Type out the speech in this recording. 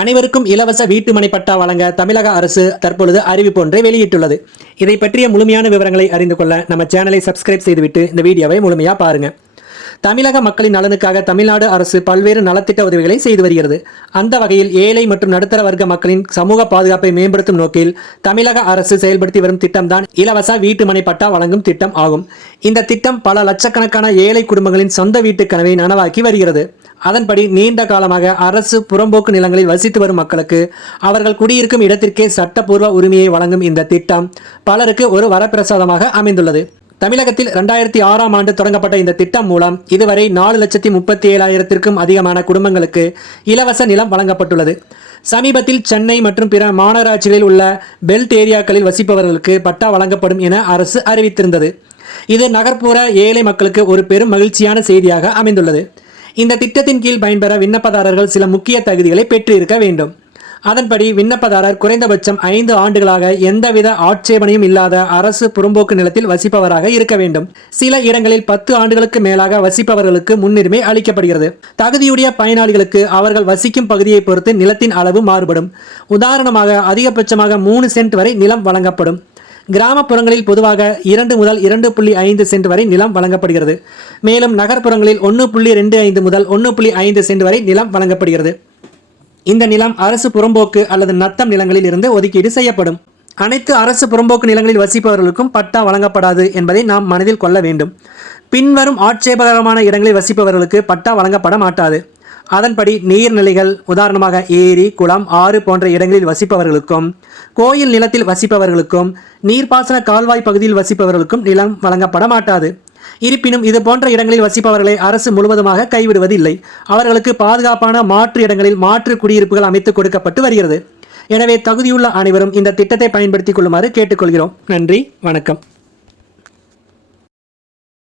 அனைவருக்கும் இலவச வீட்டுமனை பட்டா வழங்க தமிழக அரசு தற்பொழுது அறிவிப்பு ஒன்றை வெளியிட்டுள்ளது. இதை பற்றிய முழுமையான விவரங்களை அறிந்து கொள்ள நம்ம சேனலை சப்ஸ்கிரைப் செய்துவிட்டு இந்த வீடியோவை முழுமையாக பாருங்க. தமிழக மக்களின் நலனுக்காக தமிழ்நாடு அரசு பல்வேறு நலத்திட்ட உதவிகளை செய்து வருகிறது. அந்த வகையில் ஏழை மற்றும் நடுத்தர வர்க்க மக்களின் சமூக பாதுகாப்பை மேம்படுத்தும் நோக்கில் தமிழக அரசு செயல்படுத்தி வரும் திட்டம்தான் இலவச வீட்டுமனை பட்டா வழங்கும் திட்டம் ஆகும். இந்த திட்டம் பல லட்சக்கணக்கான ஏழை குடும்பங்களின் சொந்த வீட்டு கனவை நனவாக்கி வருகிறது. அதன்படி நீண்ட காலமாக அரசு புறம்போக்கு நிலங்களில் வசித்து வரும் மக்களுக்கு அவர்கள் குடியிருக்கும் இடத்திற்கே சட்டப்பூர்வ உரிமையை வழங்கும் இந்த திட்டம் பலருக்கு ஒரு வரப்பிரசாதமாக அமைந்துள்ளது. தமிழகத்தில் 2006ஆம் ஆண்டு தொடங்கப்பட்ட இந்த திட்டம் மூலம் இதுவரை 4,37,000க்கும் அதிகமான குடும்பங்களுக்கு இலவச நிலம் வழங்கப்பட்டுள்ளது. சமீபத்தில் சென்னை மற்றும் பிற மாநகராட்சிகளில் உள்ள பெல்ட் ஏரியாக்களில் வசிப்பவர்களுக்கு பட்டா வழங்கப்படும் என அரசு அறிவித்திருந்தது. இது நகர்ப்புற ஏழை மக்களுக்கு ஒரு பெரும் மகிழ்ச்சியான செய்தியாக அமைந்துள்ளது. இந்த திட்டத்தின் கீழ் பயன்பெற விண்ணப்பதாரர்கள் சில முக்கிய தகுதிகளை பெற்றிருக்க வேண்டும். அதன்படி விண்ணப்பதாரர் குறைந்தபட்சம் 5 ஆண்டுகளாக எந்தவித ஆட்சேபனையும் இல்லாத அரசு புறம்போக்கு நிலத்தில் வசிப்பவராக இருக்க வேண்டும். சில இடங்களில் 10 ஆண்டுகளுக்கு மேலாக வசிப்பவர்களுக்கு முன்னுரிமை அளிக்கப்படுகிறது. தகுதியுடைய பயனாளிகளுக்கு அவர்கள் வசிக்கும் பகுதியை பொறுத்து நிலத்தின் அளவு மாறுபடும். உதாரணமாக அதிகபட்சமாக 3 சென்ட் வரை நிலம் வழங்கப்படும். கிராமப்புறங்களில் பொதுவாக 2 முதல் 2.5 சென்ட் வரை நிலம் வழங்கப்படுகிறது. மேலும் நகர்ப்புறங்களில் 1.25 முதல் 1.5 சென்ட் வரை நிலம் வழங்கப்படுகிறது. இந்த நிலம் அரசு புறம்போக்கு அல்லது நத்தம் நிலங்களில் இருந்து ஒதுக்கீடு செய்யப்படும். அனைத்து அரசு புறம்போக்கு நிலங்களில் வசிப்பவர்களுக்கும் பட்டா வழங்கப்படாது என்பதை நாம் மனதில் கொள்ள வேண்டும். பின்வரும் ஆட்சேபகரமான இடங்களில் வசிப்பவர்களுக்கு பட்டா வழங்கப்பட மாட்டாது. அதன்படி நீர்நிலைகள், உதாரணமாக ஏரி, குளம், ஆறு போன்ற இடங்களில் வசிப்பவர்களுக்கும், கோயில் நிலத்தில் வசிப்பவர்களுக்கும், நீர்ப்பாசன கால்வாய் பகுதியில் வசிப்பவர்களுக்கும் நிலம் வழங்கப்பட மாட்டாது. இருப்பினும் இது போன்ற இடங்களில் வசிப்பவர்களை அரசு முழுவதுமாக கைவிடுவதில்லை. அவர்களுக்கு பாதுகாப்பான மாற்று இடங்களில் மாற்று குடியிருப்புகள் அமைத்து கொடுக்கப்பட்டு வருகிறது. எனவே தகுதியுள்ள அனைவரும் இந்த திட்டத்தை பயன்படுத்திக் கொள்ளுமாறு கேட்டுக்கொள்கிறோம். நன்றி, வணக்கம்.